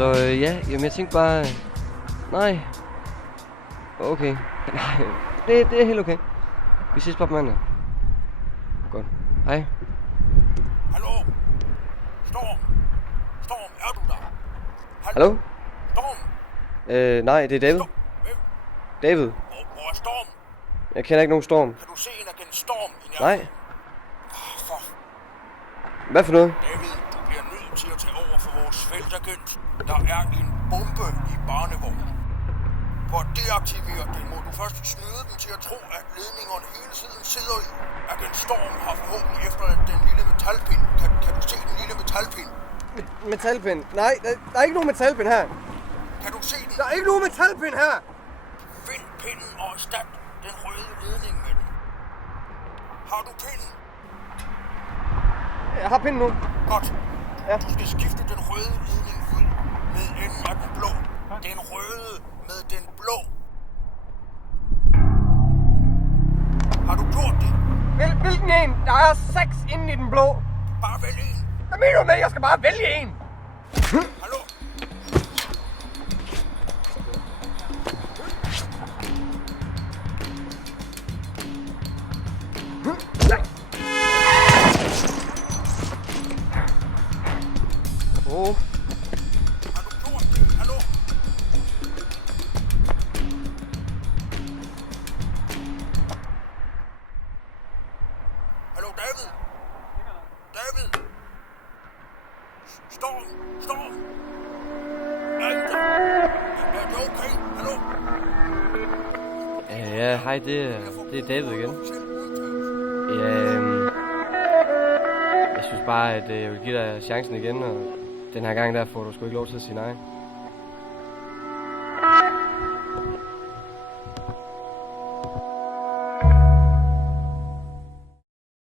Så ja, jamen jeg tænkte bare... Nej. Okay. Nej, det er helt okay. Vi ses bare på mandag. Godt. Hej. Hallo? Storm? Storm, er du der? Hallo? Storm? Nej, det er David. Hvem? David. Hvor er Storm? Jeg kender ikke nogen Storm. Kan du se en agent Storm i nærheden? Nej. For Hvad for noget? David, du bliver nødt til at tage over for vores feltagent. Der er en bombe i barnevognen. For at deaktivere den, må du først snyde den til at tro, at ledningerne hele tiden sidder i. Agent Storm har forhåbentlig efterladt den lille metalpind. Kan du se den lille metalpind? Metalpind. Nej, der er ikke nogen metalpind her. Kan du se den? Der er ikke nogen metalpind her. Find pinden og erstat den røde ledning med den. Har du pinden? Jeg har pinden nu. Godt. Ja. Du skal skifte den røde ledning ud med enden af den blå. Den røde med den blå. Har du gjort det? Hvilken en? Der er 6 inde i den blå. Bare vælg en. Hvad mener du med, jeg skal bare vælge en? Hallo? Nej. Åh. Har du gjort det? Hallo? Hallo, David? David? Storm? Storm? Er det okay? Hallo? Ja, hej, det er David igen. Ja, jeg synes bare, at jeg vil give dig chancen igen, og den her gang der får du sgu ikke lov til at sige nej.